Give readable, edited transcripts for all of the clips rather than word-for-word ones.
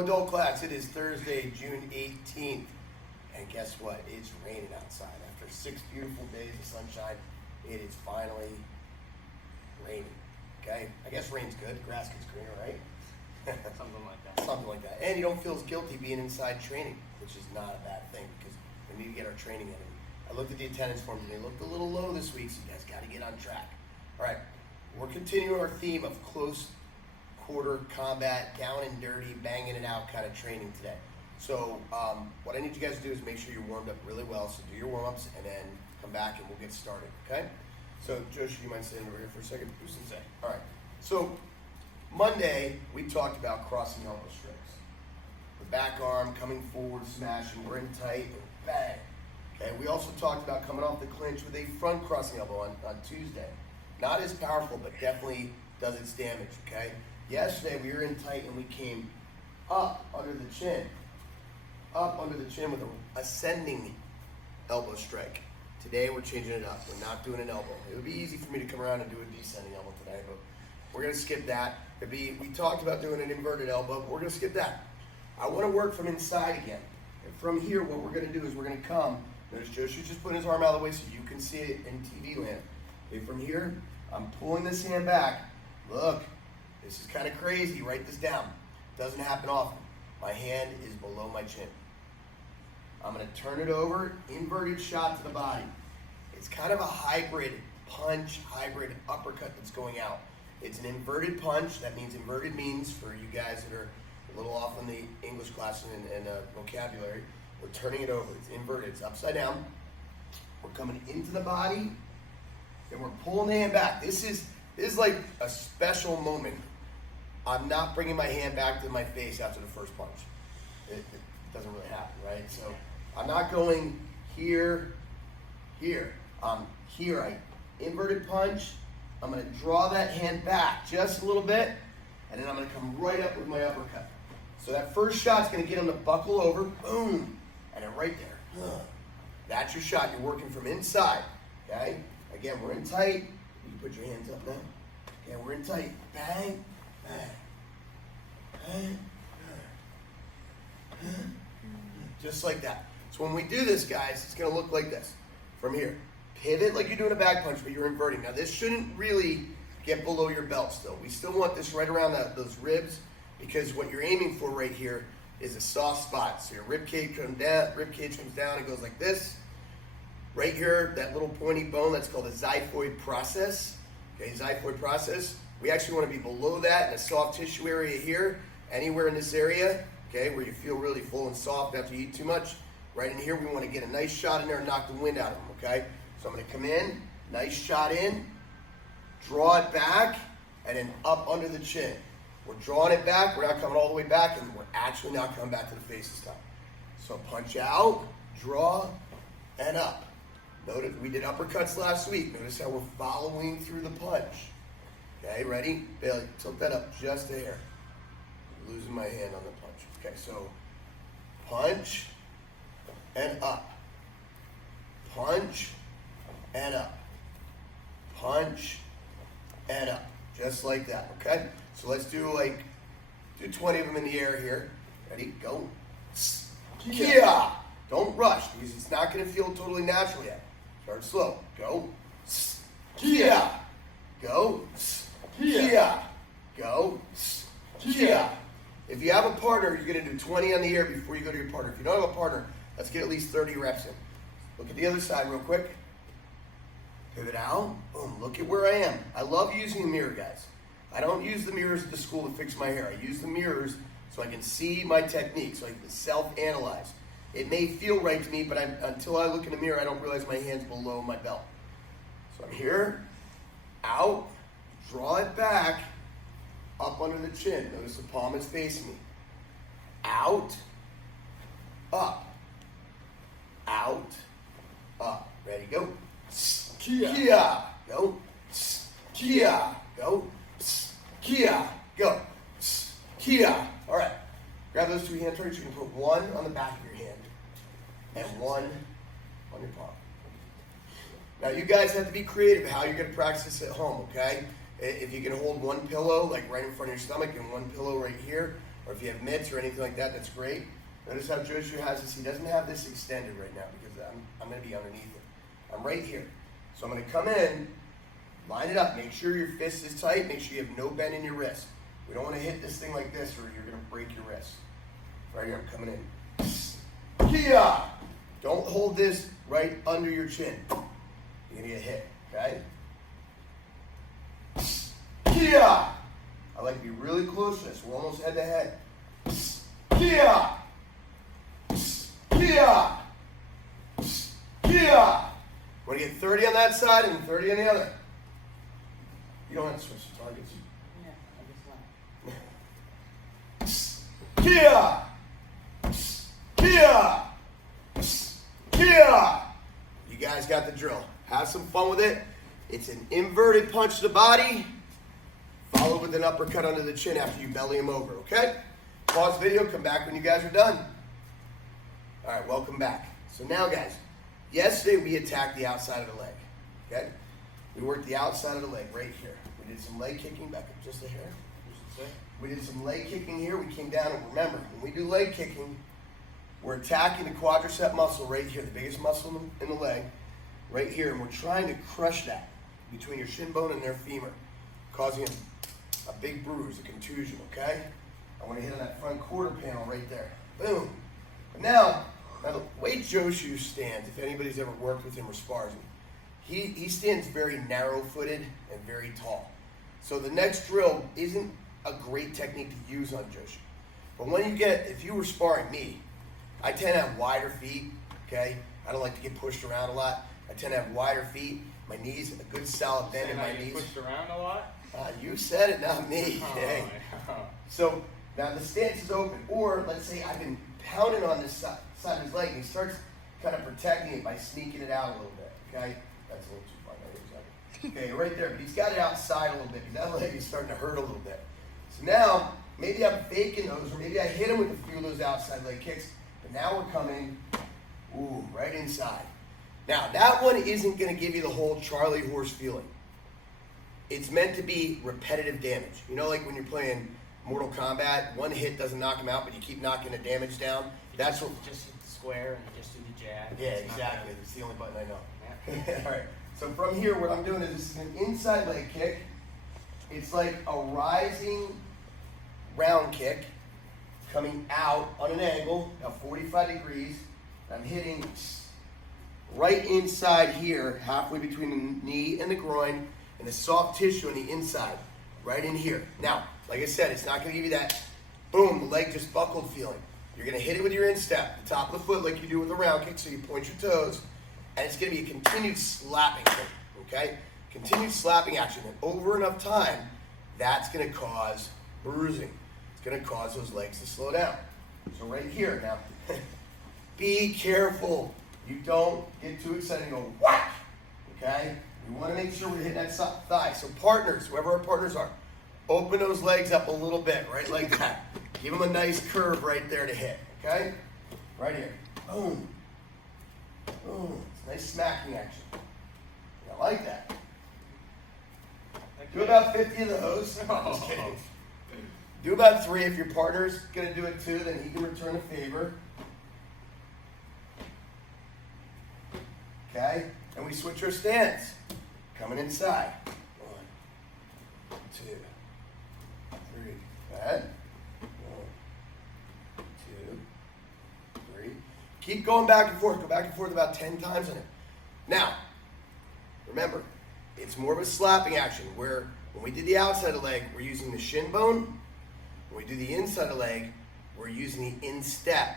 Hello, adult class. It is Thursday, June 18th. And guess what? It's raining outside. After 6 beautiful days of sunshine, it is finally raining. Okay? I guess rain's good. Grass gets greener, right? Something like that. Something like that. And you don't feel as guilty being inside training, which is not a bad thing because we need to get our training in. I looked at the attendance forms and they looked a little low this week, so you guys got to get on track. All right. We're continuing our theme of close quarter combat, down and dirty, banging it out kind of training today. So what I need you guys to do is make sure you're warmed up really well. So do your warm-ups and then come back and we'll get started, okay? So Josh, you mind staying over here for a second? All right. So Monday, we talked about crossing elbow strikes. The back arm coming forward, smashing, we're in tight, and bang. Okay, we also talked about coming off the clinch with a front crossing elbow on Tuesday. Not as powerful, but definitely does its damage, okay? Yesterday, we were in tight and we came up under the chin with an ascending elbow strike. Today, we're changing it up. We're not doing an elbow. It would be easy for me to come around and do a descending elbow today, but we're going to skip that. We talked about doing an inverted elbow, but we're going to skip that. I want to work from inside again. And from here, what we're going to do is we're going to come. Notice Joshua just putting his arm out of the way so you can see it in TV land. Okay, from here, I'm pulling this hand back. Look, this is kind of crazy. Write this down. It doesn't happen often. My hand is below my chin. I'm going to turn it over, inverted shot to the body. It's kind of a hybrid punch, hybrid uppercut that's going out. It's an inverted punch. That means inverted means, for you guys that are a little off on the English class and vocabulary, we're turning it over. It's inverted. It's upside down. We're coming into the body, and we're pulling the hand back. This is like a special moment. I'm not bringing my hand back to my face after the first punch. It doesn't really happen, right? So I'm not going here. Here, I inverted punch. I'm going to draw that hand back just a little bit, and then I'm going to come right up with my uppercut. So that first shot's going to get him to buckle over, boom, and then right there. That's your shot. You're working from inside, okay? Again, we're in tight. You can put your hands up now. Okay, we're in tight. Bang, bang, bang, bang. Just like that. So when we do this, guys, it's going to look like this from here. Pivot like you're doing a back punch, but you're inverting. Now, this shouldn't really get below your belt still. We still want this right around those ribs because what you're aiming for right here is a soft spot. So your rib cage comes down, and goes like this. Right here, that little pointy bone, that's called the xiphoid process. Okay, xiphoid process. We actually want to be below that in a soft tissue area here, anywhere in this area, okay, where you feel really full and soft after you eat too much. Right in here, we want to get a nice shot in there and knock the wind out of them, okay? So I'm going to come in, nice shot in, draw it back, and then up under the chin. We're drawing it back, we're not coming all the way back, and we're actually not coming back to the face this time. So punch out, draw, and up. Notice we did uppercuts last week. Notice how we're following through the punch. Okay, ready? Bailey, tilt that up just a hair. Losing my hand on the punch. Okay, so punch and up. Punch and up. Punch and up. Just like that, okay? So let's do 20 of them in the air here. Ready? Go. Kia! Don't rush because it's not going to feel totally natural yet. Start slow. Go. Kia! Go. Kia! Go. Kia! If you have a partner, you're going to do 20 on the air before you go to your partner. If you don't have a partner, let's get at least 30 reps in. Look at the other side real quick. Pivot out. Boom. Look at where I am. I love using a mirror, guys. I don't use the mirrors at the school to fix my hair. I use the mirrors so I can see my technique, so I can self-analyze. It may feel right to me, but until I look in the mirror, I don't realize my hand's below my belt. So I'm here, out, draw it back, up under the chin. Notice the palm is facing me. Out, up, out, up. Ready, go. Kia. Kia. Go. Kia. Go. Kia. Go. Kia. All right. Grab those two hand turns. You can put one on the back of your hand and one on your palm. Now, you guys have to be creative how you're going to practice this at home, okay? If you can hold one pillow, like right in front of your stomach, and one pillow right here, or if you have mitts or anything like that, that's great. Notice how Joshua has this. He doesn't have this extended right now because I'm going to be underneath it. I'm right here. So I'm going to come in, line it up. Make sure your fist is tight. Make sure you have no bend in your wrist. We don't want to hit this thing like this or you're going to break your wrist. Right here, I'm coming in. Kia! Don't hold this right under your chin. You're going to get hit, okay? Kia! I like to be really close to this. We're almost head to head. Kia! Kia! Kia! Want to get 30 on that side and 30 on the other. You don't have to switch the targets. Kia! Kia! Kia! You guys got the drill. Have some fun with it. It's an inverted punch to the body, followed with an uppercut under the chin after you belly him over, okay? Pause the video, come back when you guys are done. All right, welcome back. So now, guys, yesterday we attacked the outside of the leg, okay? We worked the outside of the leg right here. We did some leg kicking, back up just a hair. We did some leg kicking here. We came down, and remember, when we do leg kicking, we're attacking the quadricep muscle right here, the biggest muscle in the leg, right here, and we're trying to crush that between your shin bone and their femur, causing a big bruise, a contusion, okay? I want to hit on that front quarter panel right there. Boom. But now the way Joshu stands, if anybody's ever worked with him or spars him, he stands very narrow-footed and very tall. So the next drill isn't a great technique to use on Joshu. But if you were sparring me, I tend to have wider feet, okay? I don't like to get pushed around a lot. I tend to have wider feet. My knees, a good solid bend in my knees. Pushed around a lot? You said it, not me. Oh, Hey. no. So now the stance is open. Or let's say I've been pounding on this side of his leg and he starts kind of protecting it by sneaking it out a little bit, okay? That's a little too far. Okay, right there. But he's got it outside a little bit because that leg is starting to hurt a little bit. So now, maybe I'm faking those, or maybe I hit him with a few of those outside leg kicks, but now we're coming, right inside. Now, that one isn't going to give you the whole Charlie horse feeling. It's meant to be repetitive damage. You know, like when you're playing Mortal Kombat, one hit doesn't knock him out, but you keep knocking the damage down. That's what. Just hit the square and you just do the jab. Yeah, It's not exactly. It's the only button I know. Yeah. All right. So from here, what I'm doing is this is an inside leg kick. It's like a rising round kick coming out on an angle, about 45 degrees. I'm hitting right inside here, halfway between the knee and the groin, and the soft tissue on the inside, right in here. Now, like I said, it's not going to give you that, boom, the leg just buckled feeling. You're going to hit it with your instep, the top of the foot like you do with a round kick, so you point your toes, and it's going to be a continued slapping thing, okay? Continued slapping action, and over enough time, that's going to cause bruising. It's going to cause those legs to slow down. So right here, now, be careful. You don't get too excited and go, whack, okay? We want to make sure we're hitting that thigh. So partners, whoever our partners are, open those legs up a little bit, right like that. Give them a nice curve right there to hit, okay? Right here. Boom. Boom. It's a nice smacking action. I like that. Do about 50 of those. No, I'm just kidding. Do about 3. If your partner's going to do it too, then he can return a favor. Okay? And we switch our stance. Coming inside. 1, 2, 3. Go ahead. 1, 2, 3. Keep going back and forth. Go back and forth about 10 times on it. Now, remember, it's more of a slapping action where when we did the outside of the leg, we're using the shin bone. When we do the inside of the leg, we're using the instep.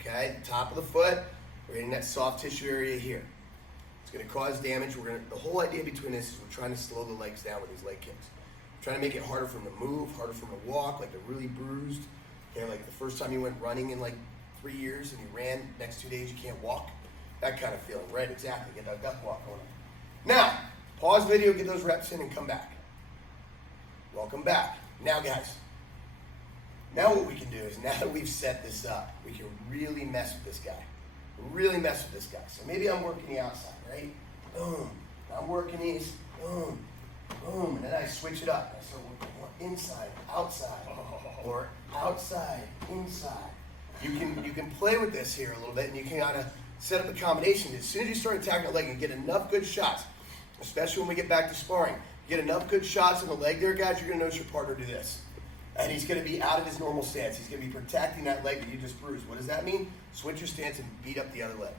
Okay? The top of the foot, we're hitting that soft tissue area here. It's going to cause damage. The whole idea between this is we're trying to slow the legs down with these leg kicks. We're trying to make it harder for them to move, harder for them to walk, like they're really bruised. Okay, like the first time you went running in like 3 years and you ran, next 2 days you can't walk. That kind of feeling, right? Exactly. Get that duck walk going on. Now, pause video, get those reps in, and come back. Welcome back. Now, guys, now what we can do is, now that we've set this up, we can really mess with this guy. Really mess with this guy. So maybe I'm working the outside, right? Boom. I'm working these. Boom. boom, and then I switch it up. I start working more inside, outside, or outside, inside. You can play with this here a little bit, and you can kind of set up the combination. As soon as you start attacking the leg and get enough good shots, especially when we get back to sparring, get enough good shots on the leg there, guys, you're going to notice your partner do this. And he's going to be out of his normal stance. He's going to be protecting that leg that you just bruised. What does that mean? Switch your stance and beat up the other leg.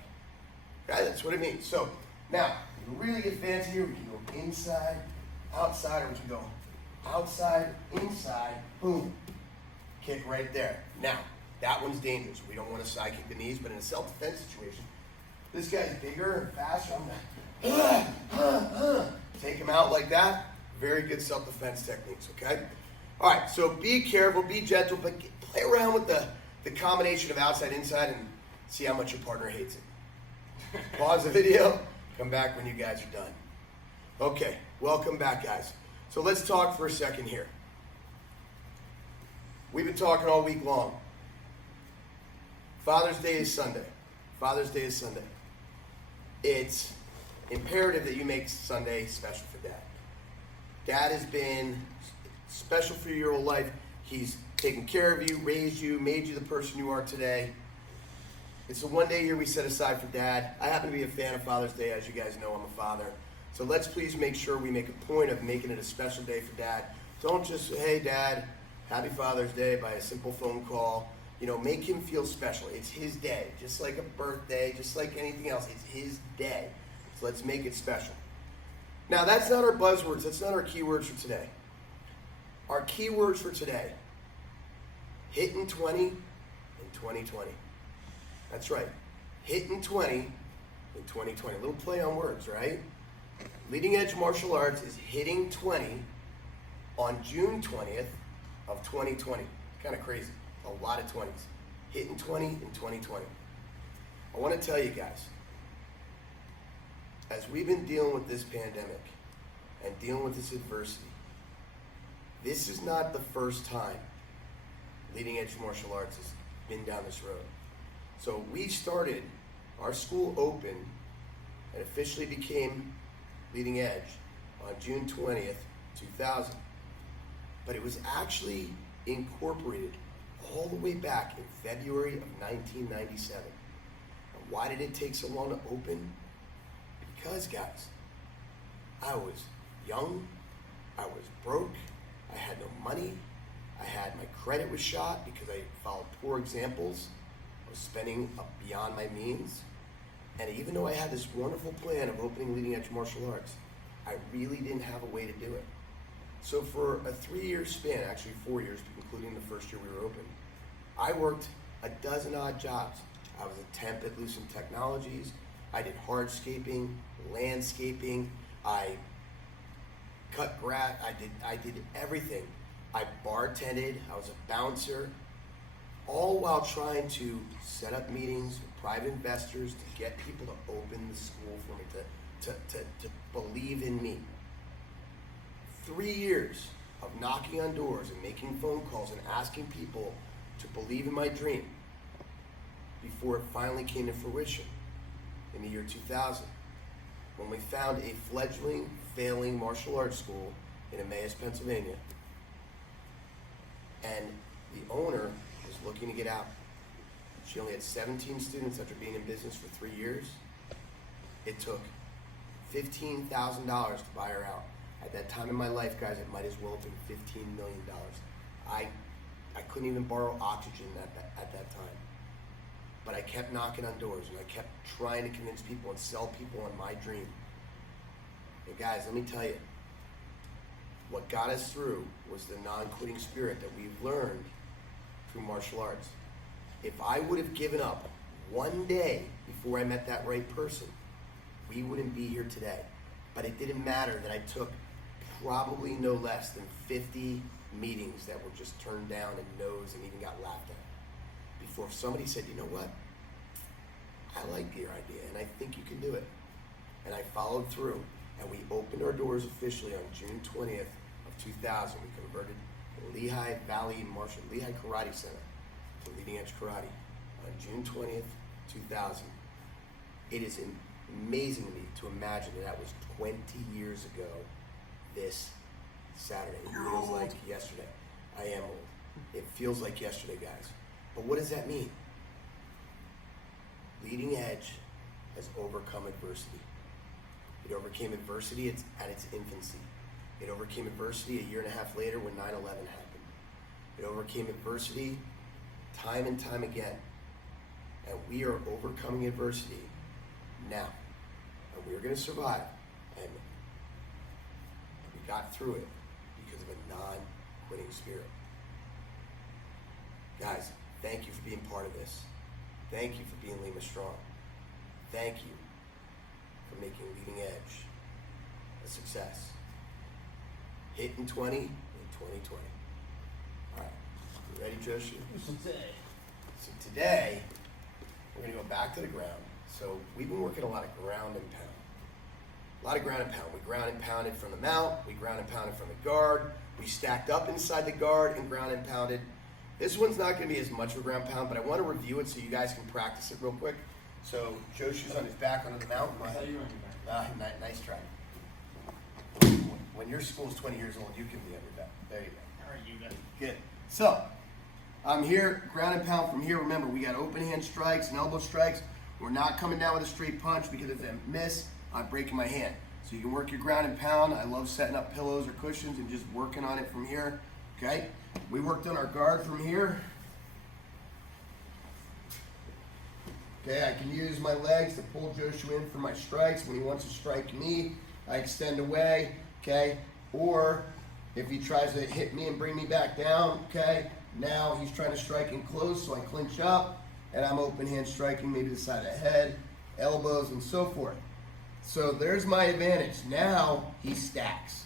Okay, that's what it means. So now, we really get fancy here. We can go inside, outside, or we can go outside, inside, boom. Kick right there. Now, that one's dangerous. We don't want to side kick the knees, but in a self-defense situation, this guy's bigger and faster. I'm like, take him out like that. Very good self-defense techniques, okay? All right, so be careful, be gentle, but play around with the combination of outside, inside, and see how much your partner hates it. Pause the video, come back when you guys are done. Okay, welcome back, guys. So let's talk for a second here. We've been talking all week long. Father's Day is Sunday. Father's Day is Sunday. It's imperative that you make Sunday special for Dad. Dad has been special for your whole life. He's taken care of you, raised you, made you the person you are today. It's the one day a year we set aside for Dad. I happen to be a fan of Father's Day. As you guys know, I'm a father. So let's please make sure we make a point of making it a special day for Dad. Don't just, hey, Dad, happy Father's Day by a simple phone call. You know, make him feel special. It's his day, just like a birthday, just like anything else. It's his day. So let's make it special. Now, that's not our buzzwords. That's not our keywords for today. Our keywords for today, hitting 20 in 2020. That's right, hitting 20 in 2020. A little play on words, right? Leading Edge Martial Arts is hitting 20 on June 20th of 2020. Kind of crazy. A lot of 20s. Hitting 20 in 2020. I want to tell you guys, as we've been dealing with this pandemic and dealing with this adversity, this is not the first time Leading Edge Martial Arts has been down this road. So we started, our school opened and officially became Leading Edge on June 20th, 2000. But it was actually incorporated all the way back in February of 1997. And why did it take so long to open? Because, guys, I was young, I was broke, I had no money, my credit was shot because I followed poor examples. I was spending beyond my means. And even though I had this wonderful plan of opening Leading Edge Martial Arts, I really didn't have a way to do it. So for a 3-year span, actually 4 years, including the first year we were open, I worked a dozen odd jobs. I was a temp at Lucent Technologies. I did hardscaping, landscaping. I cut grass. I did everything. I bartended. I was a bouncer, all while trying to set up meetings with private investors to get people to open the school for me, to believe in me. 3 years of knocking on doors and making phone calls and asking people to believe in my dream before it finally came to fruition in the year 2000, when we found a fledgling, failing martial arts school in Emmaus, Pennsylvania. And the owner was looking to get out. She only had 17 students after being in business for 3 years. It took $15,000 to buy her out. At that time in my life, guys, it might as well have been $15 million. I couldn't even borrow oxygen at that time. But I kept knocking on doors, and I kept trying to convince people and sell people on my dream. And guys, let me tell you, what got us through was the non-quitting spirit that we've learned through martial arts. If I would have given up one day before I met that right person, we wouldn't be here today. But it didn't matter that I took probably no less than 50 meetings that were just turned down and no's and even got laughed at before somebody said, you know what, I like your idea and I think you can do it. And I followed through, and we opened our doors officially on June 20th of 2000. We converted the Lehigh Valley Lehigh Karate Center to Leading Edge Karate on June 20th, 2000. It is amazing to me to imagine that was 20 years ago this Saturday. It feels like yesterday. I am old. It feels like yesterday, guys. But what does that mean? Leading Edge has overcome adversity. It overcame adversity at its infancy. It overcame adversity a year and a half later when 9/11 happened. It overcame adversity time and time again. And we are overcoming adversity now. And we're going to survive. And we got through it because of a non-quitting spirit. Guys, thank you for being part of this. Thank you for being Lima Strong. Thank you for making Leading Edge a success. Hit in 20 in 2020. All right, you ready, Joshua? So today, we're gonna go back to the ground. So we've been working a lot of ground and pound. A lot of ground and pound. We ground and pounded from the mount. We ground and pounded from the guard. We stacked up inside the guard and ground and pounded. This one's not going to be as much of a ground pound, but I want to review it so you guys can practice it real quick. So Joshua's on his back onto the mount. Go ahead. Nice try. When your school's 20 years old, you can be on your back. There you go. All right, you go. Good. So I'm here, ground and pound from here. Remember, we got open hand strikes and elbow strikes. We're not coming down with a straight punch because if I miss, I'm breaking my hand. So you can work your ground and pound. I love setting up pillows or cushions and just working on it from here. Okay? We worked on our guard from here. Okay, I can use my legs to pull Joshua in for my strikes. When he wants to strike me, I extend away, okay? Or if he tries to hit me and bring me back down, okay? Now he's trying to strike in close, so I clinch up, and I'm open hand striking maybe the side of the head, elbows, and so forth. So there's my advantage. Now he stacks.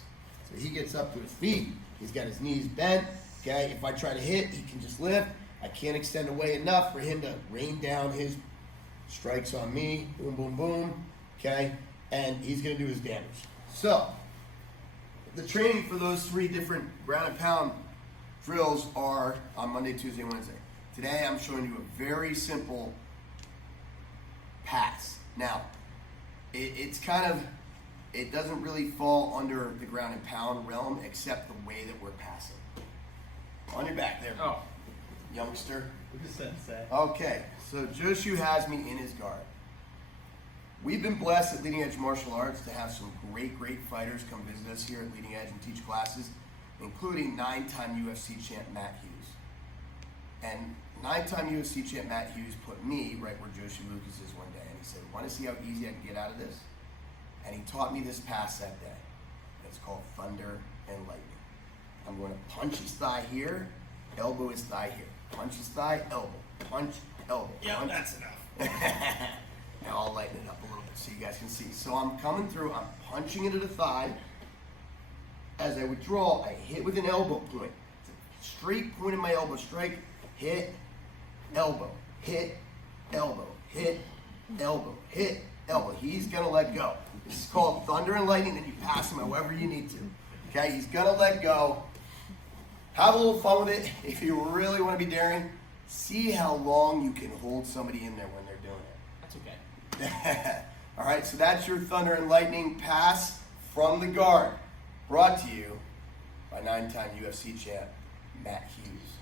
So he gets up to his feet. He's got his knees bent. Okay, if I try to hit, he can just lift. I can't extend away enough for him to rain down his strikes on me. Boom, boom, boom. Okay, and he's going to do his damage. So the training for those 3 different ground and pound drills are on Monday, Tuesday, Wednesday. Today I'm showing you a very simple pass. Now, it's kind of, it doesn't really fall under the ground and pound realm except the way that we're passing. On your back there, Oh, youngster. what does that say? Okay, so Joshua has me in his guard. We've been blessed at Leading Edge Martial Arts to have some great fighters come visit us here at Leading Edge and teach classes, including 9-time UFC champ Matt Hughes. And 9-time UFC champ Matt Hughes put me right where Joshua Lucas is one day, and he said, "Want to see how easy I can get out of this?" And he taught me this pass that day. It's called Thunder and Lightning. I'm going to punch his thigh here, elbow his thigh here. Punch his thigh, elbow. Punch, elbow. Yeah, punch. that's enough. Now I'll lighten it up a little bit so you guys can see. So I'm coming through, I'm punching into the thigh. As I withdraw, I hit with an elbow point. It's a straight point in my elbow strike. Hit, elbow, hit, elbow, hit, elbow, hit, elbow. He's gonna let go. This is called Thunder and Lightning, and you pass him however you need to. Okay, he's gonna let go. Have a little fun with it. If you really want to be daring, see how long you can hold somebody in there when they're doing it. That's okay. All right, so that's your Thunder and Lightning pass from the guard, brought to you by 9-time UFC champ Matt Hughes.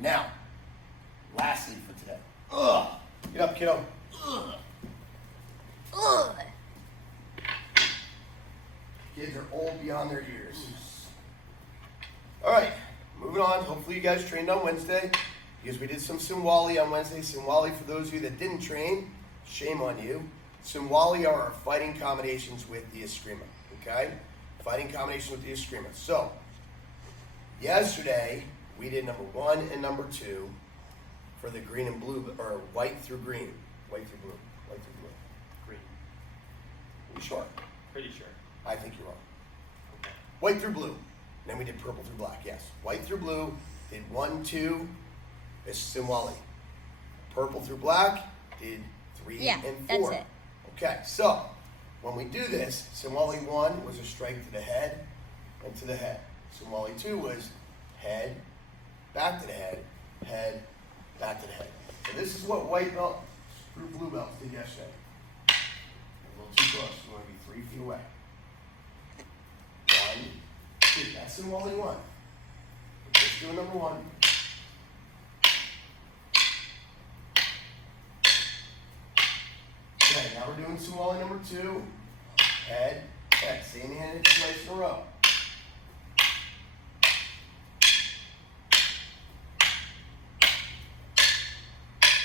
Now, lastly for today. Get up, kiddo. Kids are old beyond their years. All right, moving on. Hopefully you guys trained on Wednesday because we did some Sinwali on Wednesday. Sinwali, for those of you that didn't train, shame on you. Sinwali are our fighting combinations with the Eskrima, okay? Fighting combination with the Eskrima. So, yesterday, we did number 1 and number 2 for the green and blue, or white through green. White through blue. White through blue. Green. You sure? Pretty sure. I think you're wrong. Okay. White through blue. And then we did purple through black, yes. White through blue, did 1, 2, it's Sinwali. Purple through black, did 3 and 4. That's it. Okay, so when we do this, Sinwali 1 was a strike to the head and to the head. Sinwali 2 was head, back to the head, back to the head. So this is what white belt through blue belts did yesterday. A little too close. You want to be 3 feet away. 1, 2. That's the only one. Let's do number 1. Okay, now we're doing Somali number 2. Head, head. Same hand twice in a row.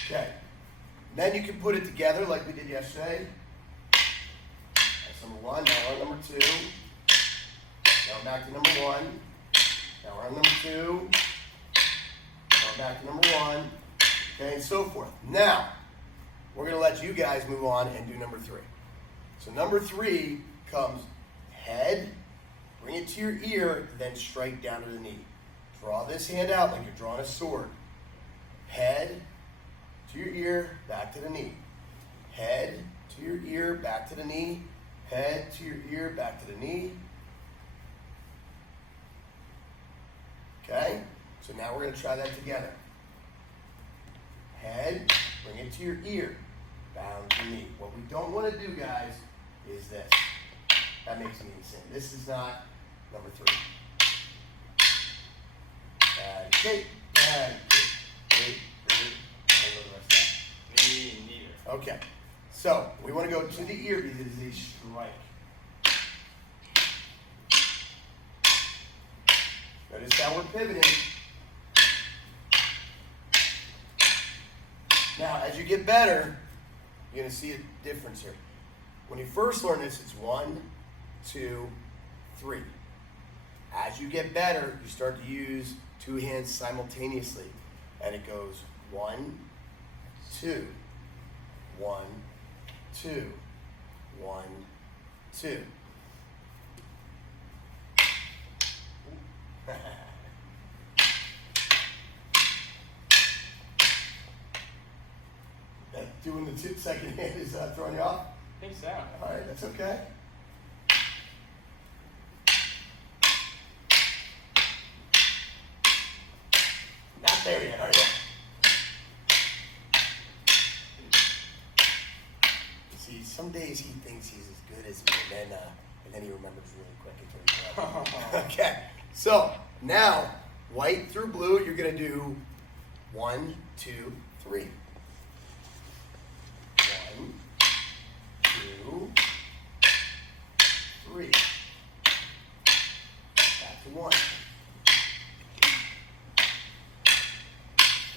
Okay. Then you can put it together like we did yesterday. That's number 1. Now we're on number 2. Now we're back to number 1. Now we're on number 2. Now we're back to number 1. Okay, and so forth. Now, we're going to let you guys move on and do number 3. So number 3 comes head, bring it to your ear, then strike down to the knee. Draw this hand out like you're drawing a sword. Head to your ear, back to the knee. Head to your ear, back to the knee. Head to your ear, back to the knee. Okay? So now we're going to try that together. Head, bring it to your ear, down to the knee. What we don't want to do, guys, is this. That makes me insane. This is not number 3. And kick, and kick, I don't know the rest of that. Me neither. Okay, so we want to go to the ear because it is a strike. Notice how we're pivoting. Now, as you get better, you're going to see a difference here. When you first learn this, it's 1, 2, 3. As you get better, you start to use 2 hands simultaneously, and it goes 1, 2, 1, 2, 1, 2. Doing the second hand is throwing you off? I think so. All right, that's okay. Not there yet, are you? See, some days he thinks he's as good as me, and then he remembers really quick and turns around. Okay, so now white through blue, you're gonna do 1, 2, 3. 1, 2, 3. Back to 1.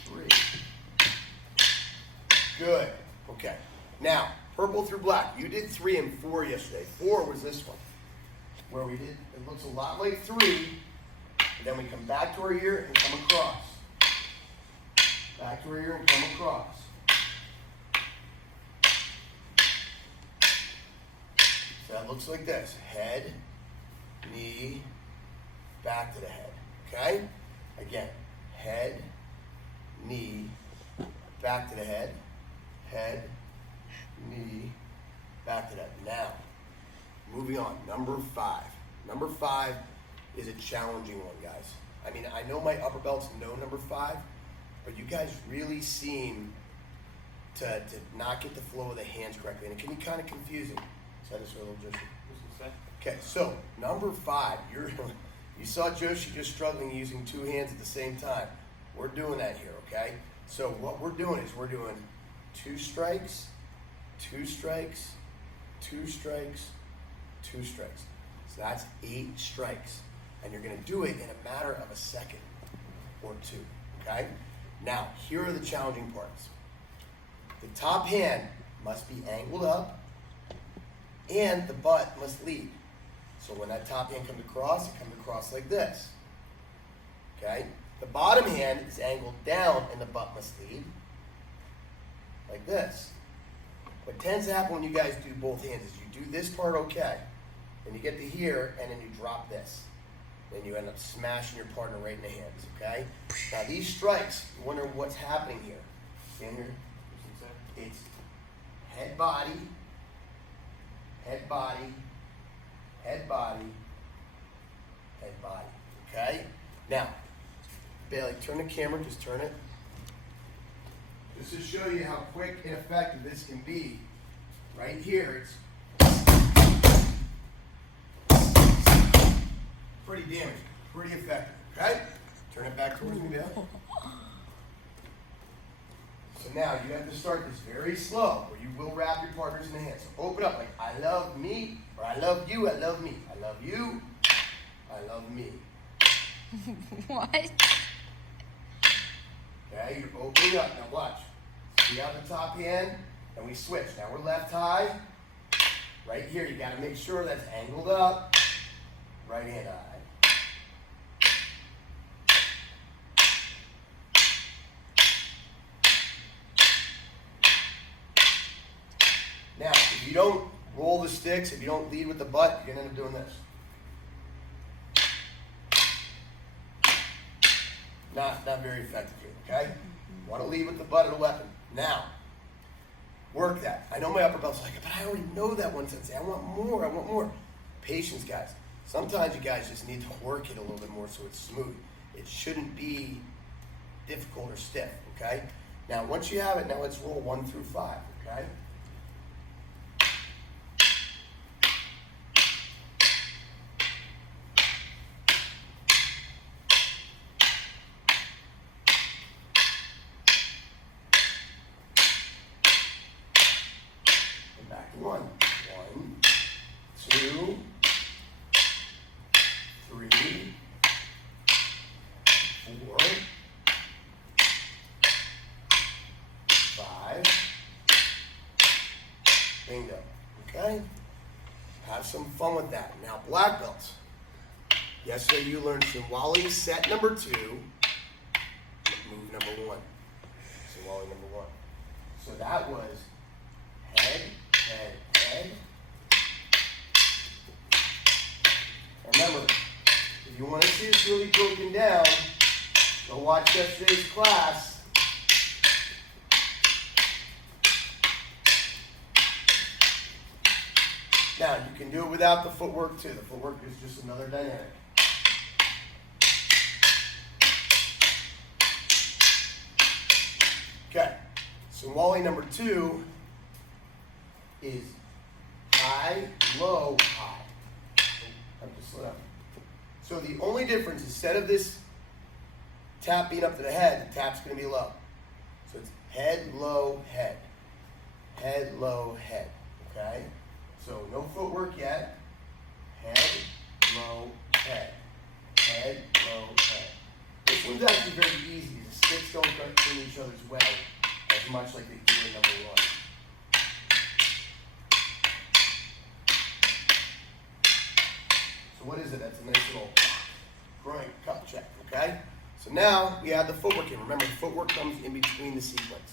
3. Good. Okay. Now, purple through black. You did 3 and 4 yesterday. 4 was this one, where we did, it looks a lot like 3, and then we come back to our ear and come across. Back to our ear and come across. So that looks like this. Head, knee, back to the head. Okay? Again, head, knee, back to the head, knee, back to that. Now, moving on, number 5. Number 5 is a challenging one, guys. I mean, I know my upper belts know number 5, but you guys really seem to not get the flow of the hands correctly, and it can be kind of confusing. Say this with a little Joshi. Okay, so number 5, you saw Joshi just struggling using 2 hands at the same time. We're doing that here, okay? So what we're doing is we're doing 2 strikes, 2 strikes, 2 strikes, 2 strikes. So that's 8 strikes. And you're going to do it in a matter of a second or 2, okay? Now, here are the challenging parts. The top hand must be angled up, and the butt must lead. So when that top hand comes across, it comes across like this, okay? The bottom hand is angled down, and the butt must lead like this. What tends to happen when you guys do both hands is you do this part okay, then you get to here, and then you drop this. Then you end up smashing your partner right in the hands, okay? Now these strikes, you wonder what's happening here. See here? It's head, body, head, body, head, body, head, body, okay? Now, Bailey, turn the camera, just turn it. Just to show you how quick and effective this can be. Right here, it's pretty damaging, pretty effective, okay? Turn it back towards me, Bill. So now you have to start this very slow, where you will wrap your partners in the hands. So open up like, I love me, or I love you, I love me. I love you, I love me. What? Okay, you're opening up. Now watch. See out the top hand, and we switch. Now we're left high. Right here, you gotta make sure that's angled up. Right hand high. Now, if you don't roll the sticks, if you don't lead with the butt, you're gonna end up doing this. Not very effective here, okay? Want to lead with the butt of the weapon. Now, work that. I know my upper belt's like, but I already know that one sensei. I want more, I want more. Patience, guys. Sometimes you guys just need to work it a little bit more so it's smooth. It shouldn't be difficult or stiff, okay? Now, once you have it, now let's roll 1 through 5, okay? Back to 1. 1, 2, 3, 4, 5. Bingo. Okay? Have some fun with that. Now, black belts. Yesterday you learned Shinwali set number 2, move number 1. Shinwali number 1. So that was head, head, head. Remember, if you want to see this really broken down, go watch yesterday's class. Now, you can do it without the footwork too. The footwork is just another dynamic. Okay, so Wally number 2 is high, low, high. I'm just slow down. So the only difference, instead of this tap being up to the head, the tap's going to be low. So it's head, low, head. Head, low, head. Okay? So no footwork yet. Head, low, head. Head, low, head. This one's actually very easy. The sticks don't get in each other's way as much like they do in number 1. So what is it? That's a nice little groin cup check, okay? So now we add the footwork in. Remember, the footwork comes in between the sequence.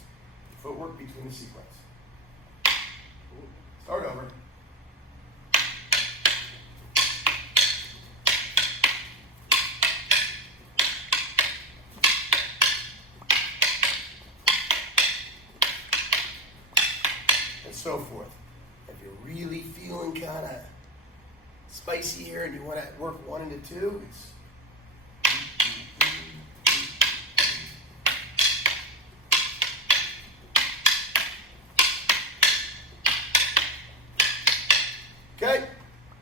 The footwork between the sequence. Start over. And so forth. If you're really feeling kind of spicy here and you want to work 1 into 2, it's okay,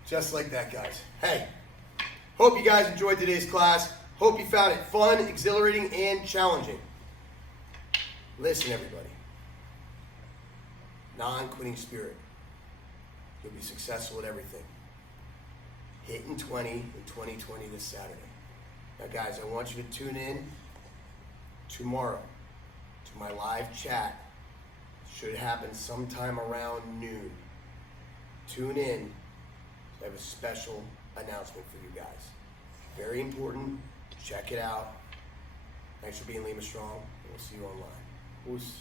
just like that, guys. Hey, hope you guys enjoyed today's class. Hope you found it fun, exhilarating, and challenging. Listen, everybody. Non-quitting spirit. You'll be successful at everything. Hitting 20 in 2020 this Saturday. Now, guys, I want you to tune in tomorrow to my live chat. Should happen sometime around noon. Tune in. I have a special announcement for you guys. Very important. Check it out. Thanks for being Lima Strong. We'll see you online. Oos.